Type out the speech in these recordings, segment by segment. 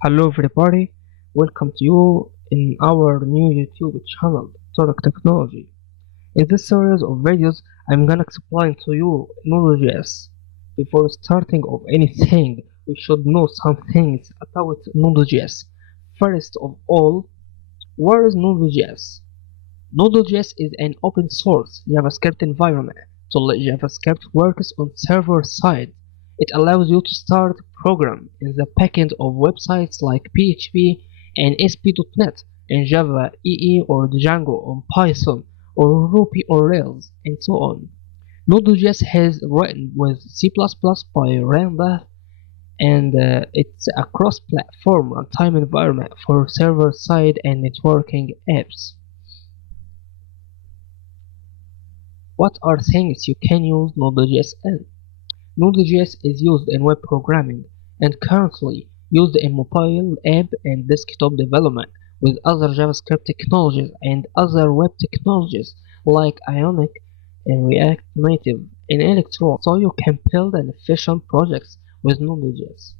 Hello everybody, welcome to you in our new YouTube channel, Talk Technology. In this series of videos, I'm gonna explain to you node.js. Before starting of anything, we should know some things about node.js. First of all, what is node.js? Node.js is an open source JavaScript environment. So JavaScript works on server side. It allows you to start program in the backend of websites like PHP and ASP.NET and Java EE or Django on Python or Ruby or Rails and so on. Node.js has written with C++ by Rambach and it's a cross-platform runtime environment for server-side and networking apps. What are things you can use Node.js in? Node.js is used in web programming and currently used in mobile app and desktop development with other JavaScript technologies and other web technologies like Ionic and React Native in Electron, so you can build an efficient projects with Node.js.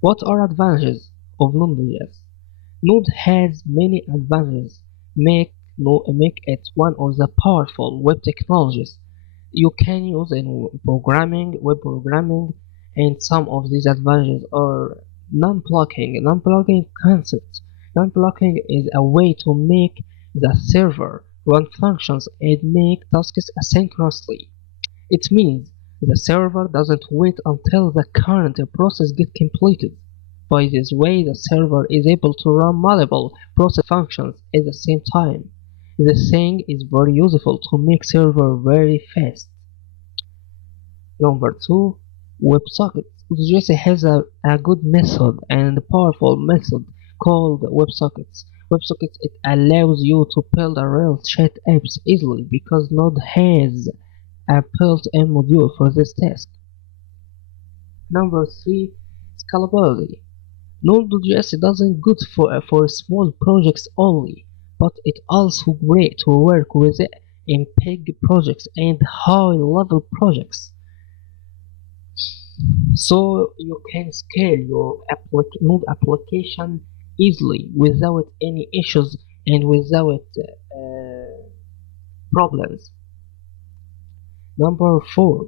What are advantages of Node.js? Node has many advantages, make it one of the powerful web technologies you can use in programming, web programming, and some of these advantages are non-blocking. Non-blocking concept. Non-blocking is a way to make the server run functions and make tasks asynchronously. It means the server doesn't wait until the current process gets completed. By this way, the server is able to run multiple process functions at the same time. This thing is very useful to make server very fast. Number 2. WebSockets. Node.js has a good method and powerful method called WebSockets. WebSockets it allows you to build a real chat apps easily because Node has a built-in module for this task. Number 3. Scalability. Node.js doesn't good for small projects only, but it also great to work with it in big projects and high-level projects. So you can scale your Node application easily without any issues and without problems. Number 4.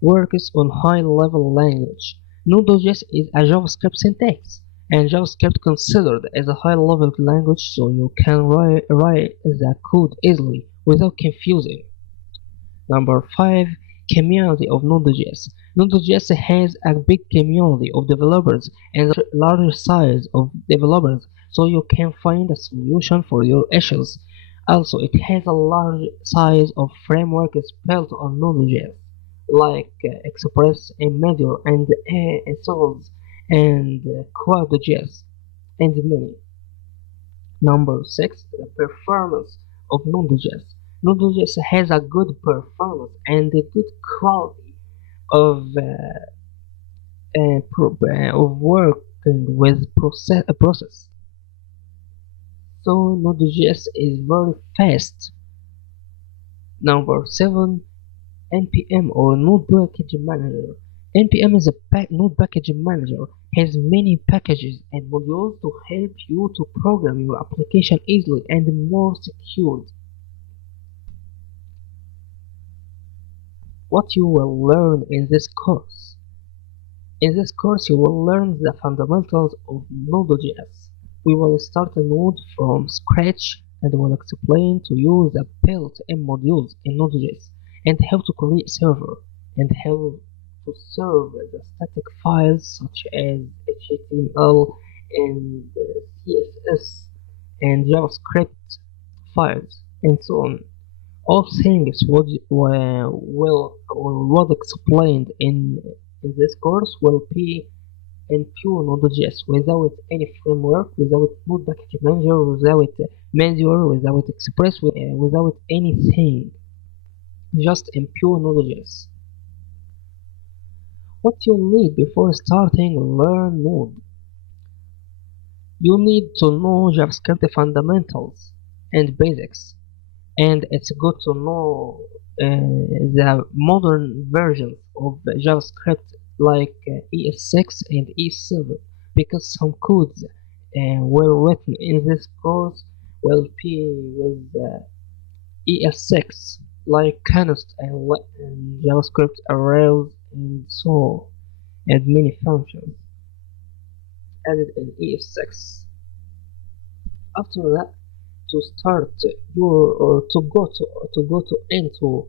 Works on high-level language. Node.js is a JavaScript syntax, and JavaScript considered as a high-level language, so you can write the code easily without confusing. Number 5. Community of Node.js. Node.js has a big community of developers and a larger size of developers, so you can find a solution for your issues. Also, it has a large size of frameworks built on Node.js, like Express and Meteor and Souls and Quad.js and many. Number 6. The performance of Node.js. Node.js has a good performance and a good quality of working with process. So Node.js is very fast. Number 7. NPM or Node Package Manager. NPM is a Node Package Manager, has many packages and modules to help you to program your application easily and more secured. What you will learn in this course. In this course you will learn the fundamentals of Node.js. We will start a node from scratch and will explain to you the built-in modules in Node.js and how to create server and how to serve the static files such as HTML and CSS and JavaScript files and so on. All things what explained in this course will be in pure Node.js without any framework, without Node Package Manager, without Meteor, without Express, without anything. Just in pure Node.js. What you need before starting learn Node. You need to know JavaScript fundamentals and basics. and it's good to know the modern versions of JavaScript like ES6 and E7, because some codes were written in this course will be with ES6, like const and JavaScript arrays and so, and many functions added in ES6. After that, to start your or to go to into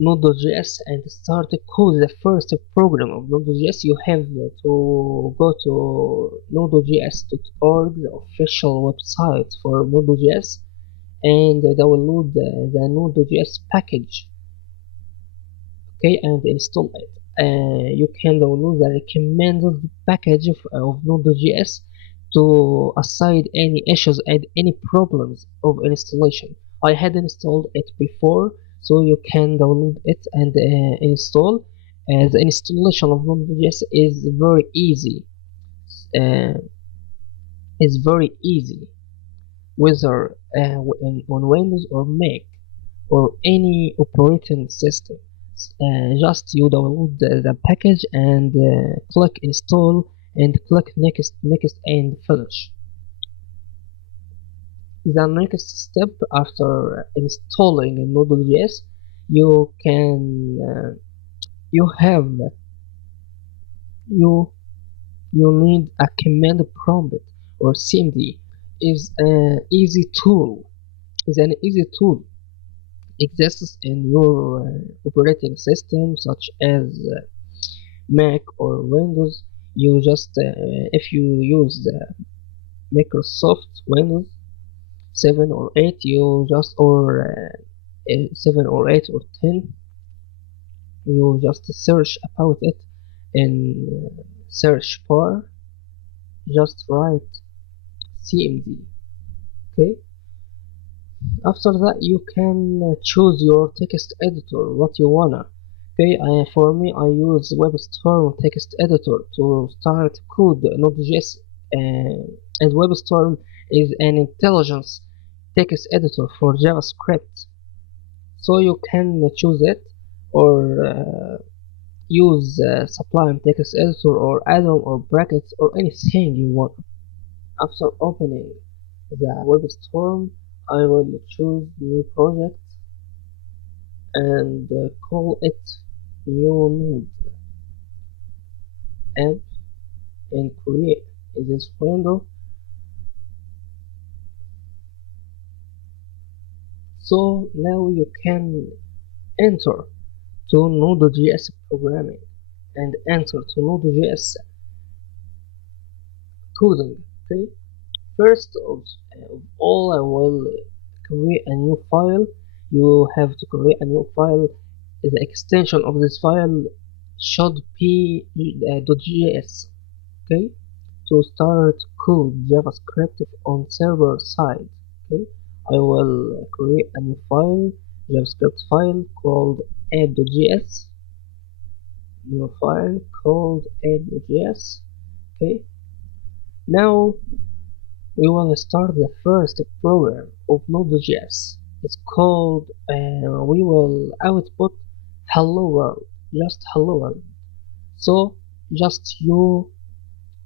node.js and start to code the first program of node.js, you have to go to node.js.org, the official website for node.js, and download the node.js package, okay, and install it. You can download the recommended package of node.js to aside any issues and any problems of installation. I had installed it before, so you can download it and install. The installation of node.js is very easy. Uh, whether on Windows or Mac or any operating system. Just you download the package and click install and click next and finish. The next step after installing node.js, you can you have you you need a command prompt or CMD is an easy tool exists in your operating system such as Mac or Windows. You just if you use Microsoft Windows 7 or 8, you just or 7 or 8 or 10, you just search about it in search bar, just write CMD, okay. After that you can choose your text editor what you wanna, okay. For me I use WebStorm text editor to start code node.js, and WebStorm is an intelligence text editor for JavaScript, so you can choose it or use Sublime text editor or add-on or brackets or anything you want. After opening the WebStorm, I will choose new project and call it new node app and create this window. So now you can enter to node.js programming and enter to node.js coding, okay. First of all, I will create a new file. You have to create a new file. The extension of this file should be .js, okay, to start code JavaScript on server side, okay. I will create a new file, JavaScript file called add.js, new file called add.js, okay. Now we will start the first program of node.js. It's called we will output hello world, just hello world. So just you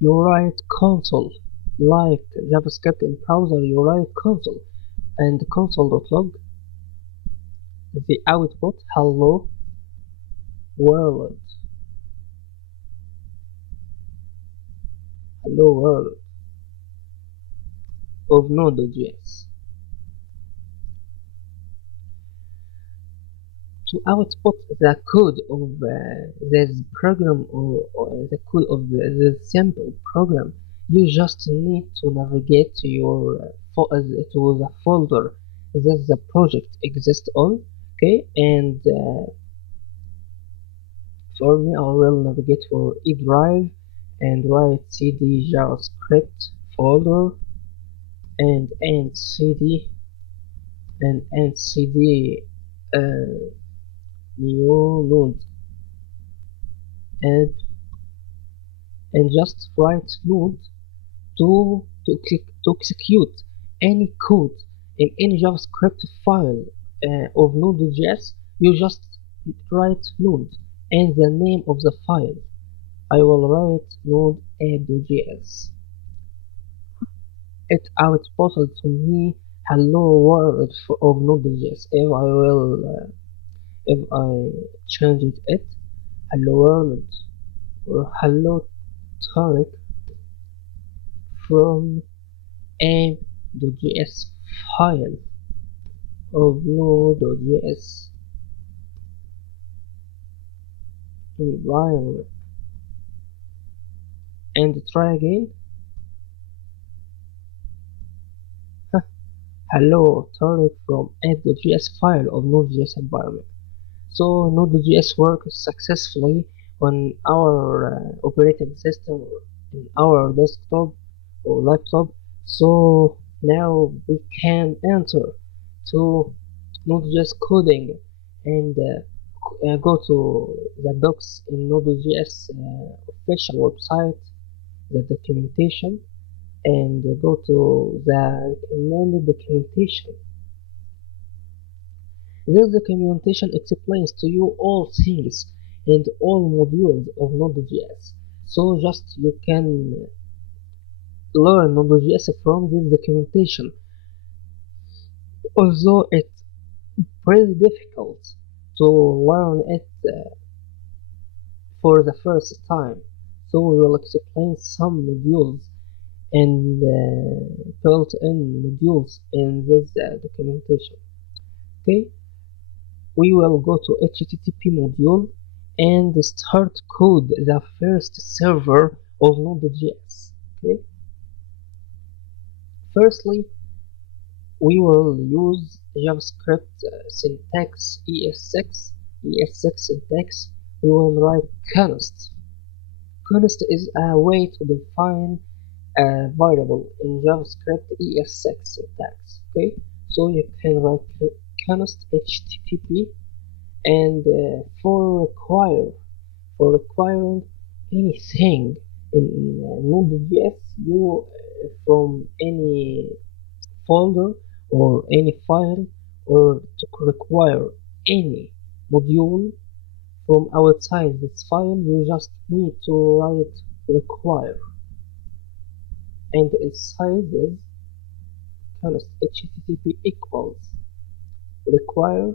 write console like JavaScript in browser, you write console and console.log the output hello world, hello world of node.js. To output the code of this program or the code of the simple program, you just need to navigate to your to the folder that the project exists on, okay. And for me, I will navigate for E drive and write cd JavaScript folder and cd new node and just write node to execute any code In any JavaScript file of node.js, you just write node and the name of the file. I will write node app.js. It outputted to me hello world of node.js. If I change it hello world or hello Tarek from app.js file of node.js environment and try again. Hello Tarek from app.js file of node.js environment. So node.js works successfully on our operating system or in our desktop or laptop. So now we can enter to node.js coding and go to the docs in node.js official website, the documentation, and go to the recommended documentation. This documentation explains to you all things and all modules of Node.js. So just you can learn Node.js from this documentation. Although it's pretty difficult to learn it for the first time. So we will explain some modules and built-in modules in this documentation. Okay. We will go to HTTP module and start code the first server of Node.js. Okay. Firstly, we will use JavaScript syntax ES6 syntax. We will write const. Const is a way to define a variable in JavaScript ES6 syntax. Okay, so you can write const HTTP, and for requiring anything in Node.js, you from any folder or any file, or to require any module from outside this file, you just need to write require, and inside this const HTTP equals require,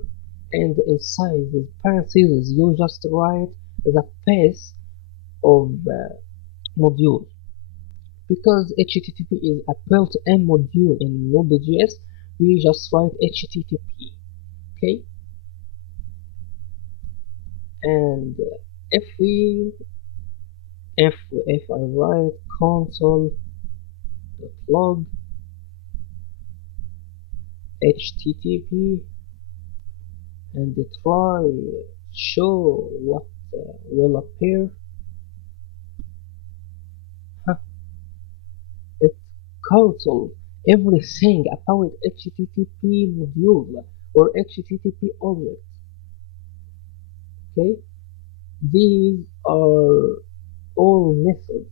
and inside these parentheses you just write the path of module. Because HTTP is a built-in module in Node.js, we just write HTTP. Okay, and if I write console.log HTTP and try show what will appear, it cancels everything about HTTP module or HTTP object. Okay, these are all methods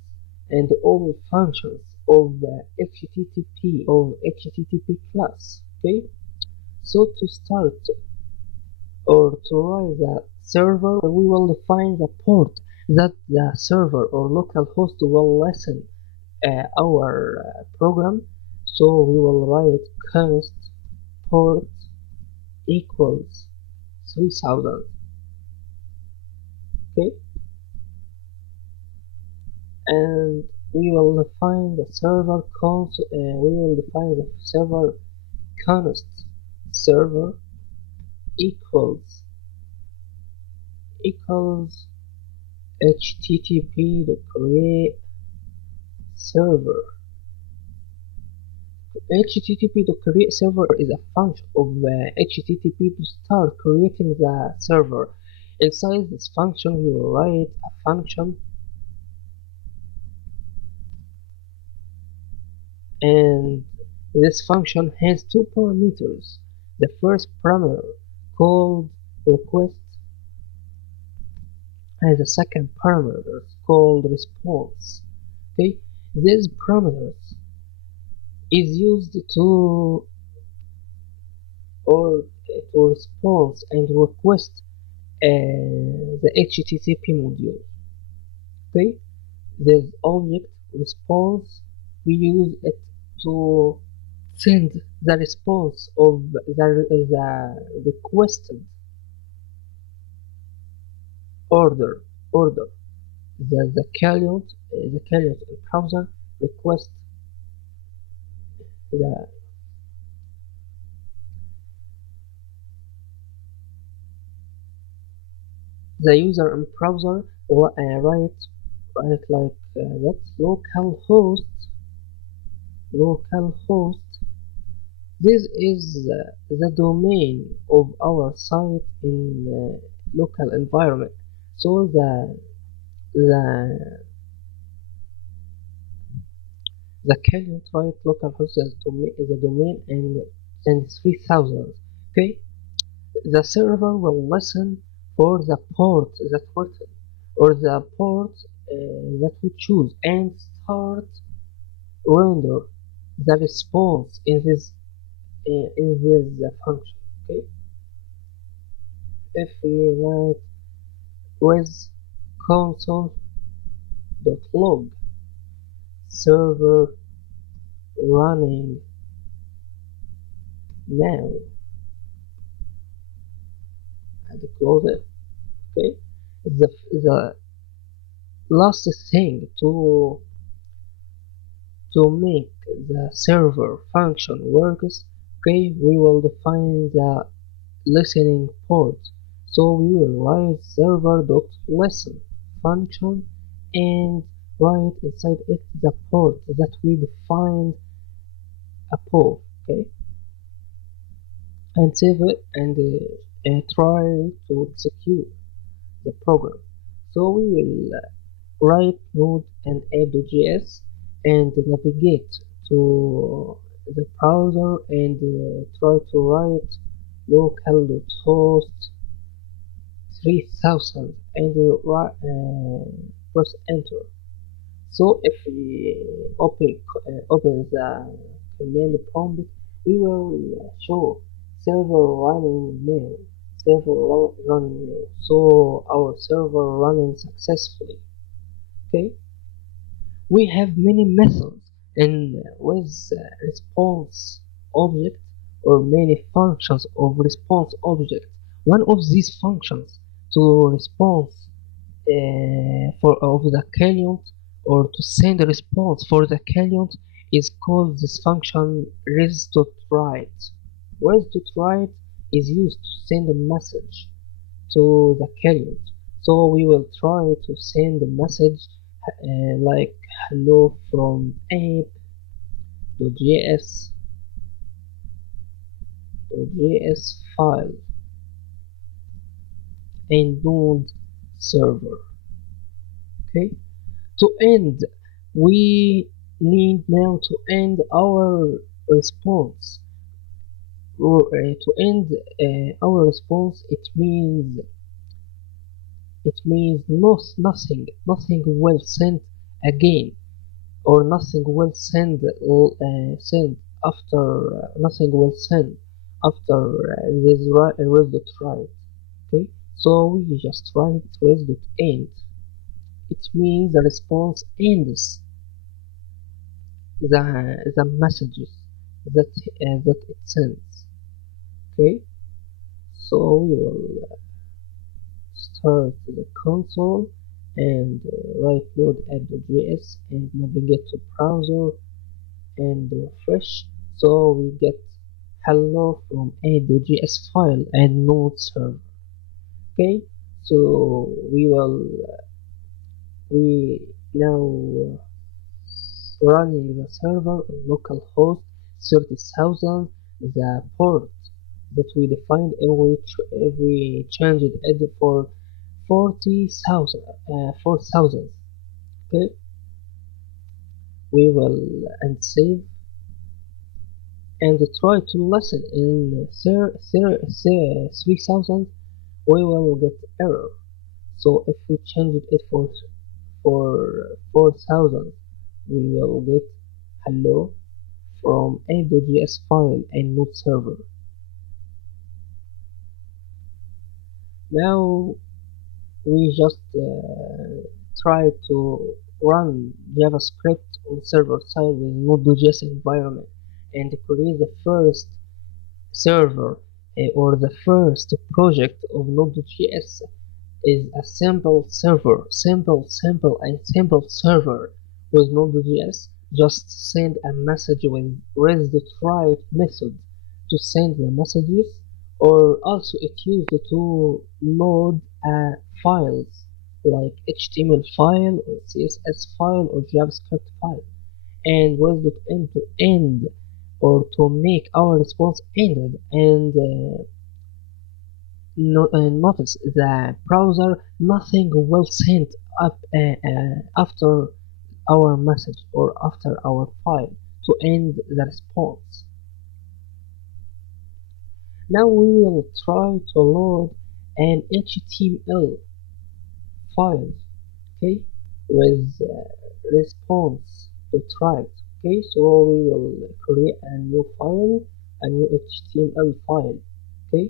and all functions of HTTP class. Okay, so to start or to write the server, we will define the port that the server or local host will listen our program. So we will write const port equals 3000. Okay, and we will define the server const server equals http.create server. http.create server is a function of HTTP to start creating the server. Inside this function you will write a function, and this function has two parameters. The first parameter called request and the second parameter called response. Okay, these parameters is used to or to response and request the HTTP module. Okay, this object response, we use it to send the response of the requested order. The client browser request the user in browser write like that localhost. This is the domain of our site in local environment. So the client write localhost is the domain and 3000. Okay, the server will listen for the port that written or the port that we choose and start render the response in this function. Okay, if we write with console.log server running now and close it. Okay, the last thing to make the server function works, okay, we will define the listening port. So we will write server.listen function and write inside it the port that we defined above. Okay, and save it and try to execute the program. So we will write node and app.js and navigate to the browser and try to write localhost 3000 and press enter. So if we open the command prompt, we will show server running now. So our server running successfully. Okay, we have many methods in with response object or many functions of response object. One of these functions to response for of the client or to send a response for the client is called this function res.write. Res.write is used to send a message to the client. So we will try to send a message like hello from app.js file and node server. Okay, to end, we need now to end our response. To end our response, it means nothing will send again, or nothing will send after nothing will send after this result write. Okay, so we just write result end. It means the response ends the messages that it sends. Okay, so we will start the console and write node app.js and navigate to browser and refresh. So we get hello from app.js file and node server. Okay, so we now running the server on localhost 30,000, the port that we defined if we changed it for 40,000 4,000. Okay, we will and save and try to listen in 3,000, we will get error. So if we change it for 4,000, we will get hello from app.js file and node server. Now we just try to run JavaScript on server side with node.js environment and create the first server or the first project of node.js is a simple server, simple and simple server with node.js. Just send a message with res.write method to send the messages, or also it used to load files like HTML file or CSS file or JavaScript file, and res.end to end or to make our response ended and notice the browser nothing will send up after our message or after our file to end the response. Now we will try to load an HTML file, okay, with response to try. Okay, so we will create a new file, a new HTML file, okay,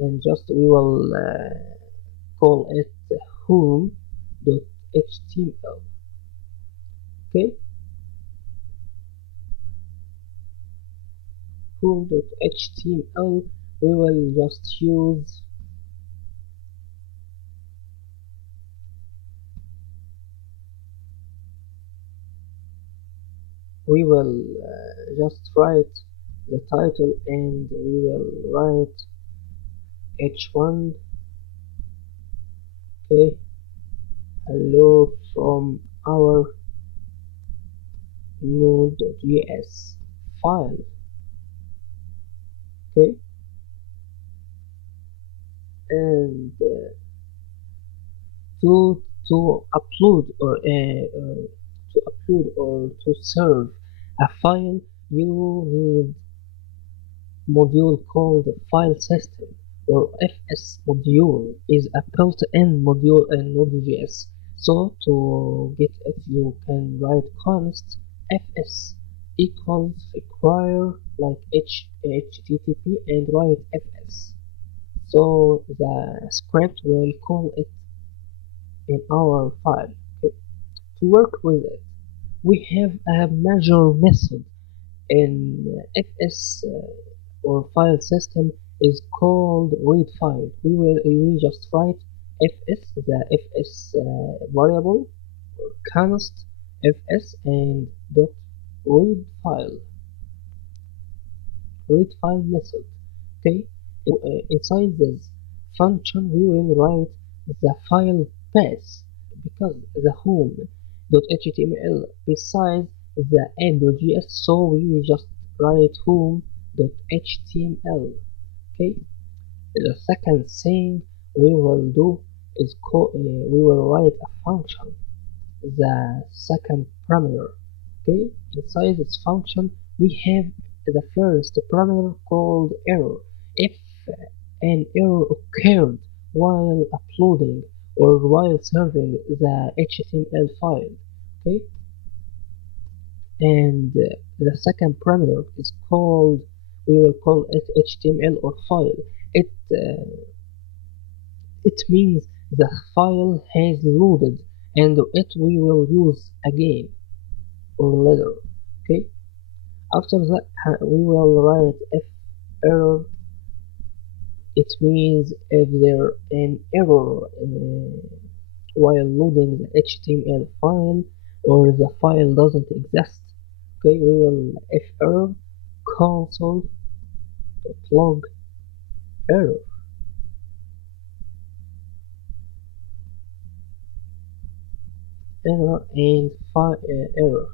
and just we will call it home.html. Okay, home.html. We will just use we will just write the title and we will write h1. Okay, hello from our node.js file. Okay, and to upload or to serve a file, you need module called file system, or FS module is a built-in module in Node.js. So to get it, you can write const fs equals require like http and write fs. So the script will call it in our file. Okay. To work with it, we have a measure method in fs or file system is called read file. We just write fs, the fs variable or const fs and dot read file method. Okay, inside this function we will write the file path because the home.html besides the end.js, so we will just write home.html. Okay, the second thing we will do is we will write a function, the second parameter. Okay, inside this function we have the first parameter called error. If an error occurred while uploading or while serving the HTML file, okay, and the second parameter is called, we will call it HTML or file. It means the file has loaded and it we will use again or later. Okay, after that we will write if error. It means if there an error while loading the HTML file or the file doesn't exist. Okay, we will if error console.log error. Error and error.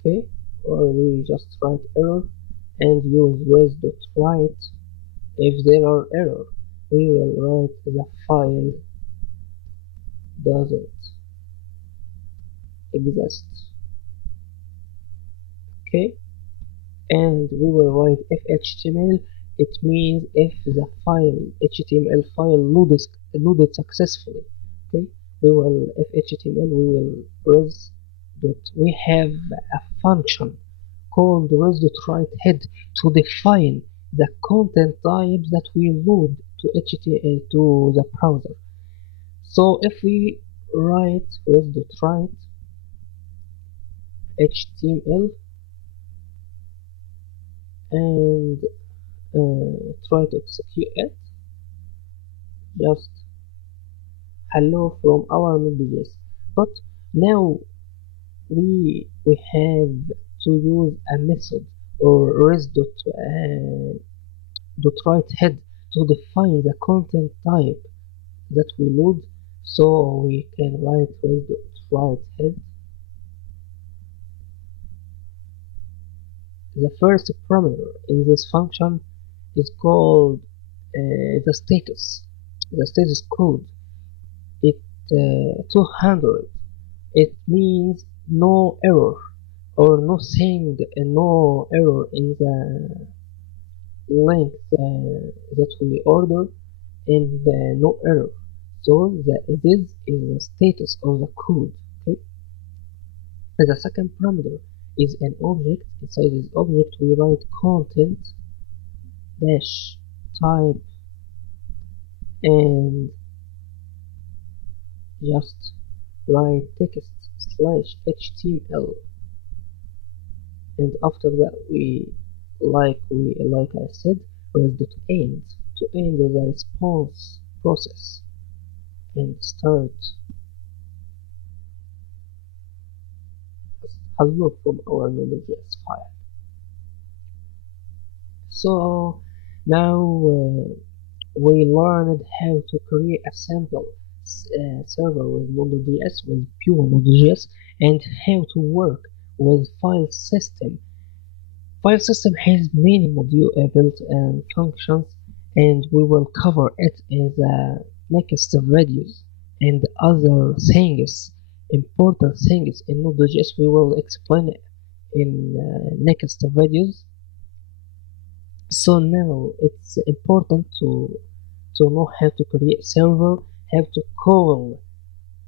Okay, or we just write error and use res.write. If there are error, we will write the file doesn't exist. Okay, and we will write if HTML. It means if the file HTML file loaded successfully. Okay, we will if HTML we will res. We have a function called res.writeHead to define the content types that we load to HTML to the browser. So if we write res.write HTML and try to execute it, just hello from our node.js. But now we have to use a method or res.write head to define the content type that we load. So we can write res.write head. The first parameter in this function is called the status code. It 200. It means no error or no error in the length that we order, and no error. So this is the status of the code. Okay. And the second parameter is an object. Inside this object we write content dash type and just write text slash HTML, and after that like I said, res.end to end the response process and start hello from our node.js file. So now we learned how to create a simple server with node.js, with pure node.js, and how to work with file system. File system has many built-in functions, and we will cover it in the next videos. And other things, important things in node.js, we will explain it in next videos. So now it's important to know how to create server, how to call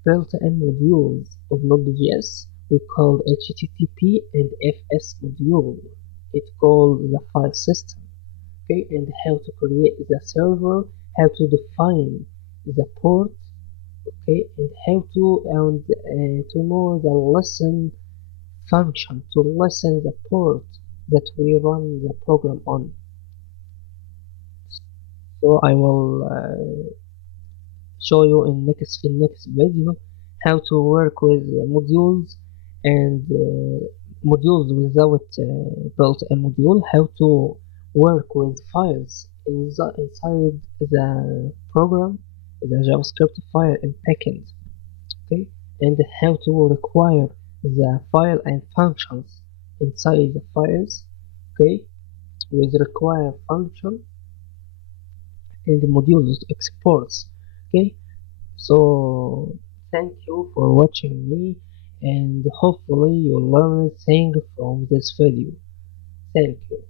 built-in modules of node.js. We call HTTP and FS module. It's called the file system. Okay, and how to create the server, how to define the port. Okay, and how to know the lesson function to listen the port that we run the program on. So I will show you in next video how to work with modules and modules without built-in module, how to work with files inside the program, the JavaScript file in backend. Okay, and how to require the file and functions inside the files. Okay, with require function and the modules exports. Okay, so thank you for watching me, and hopefully you learn things from this video. Thank you.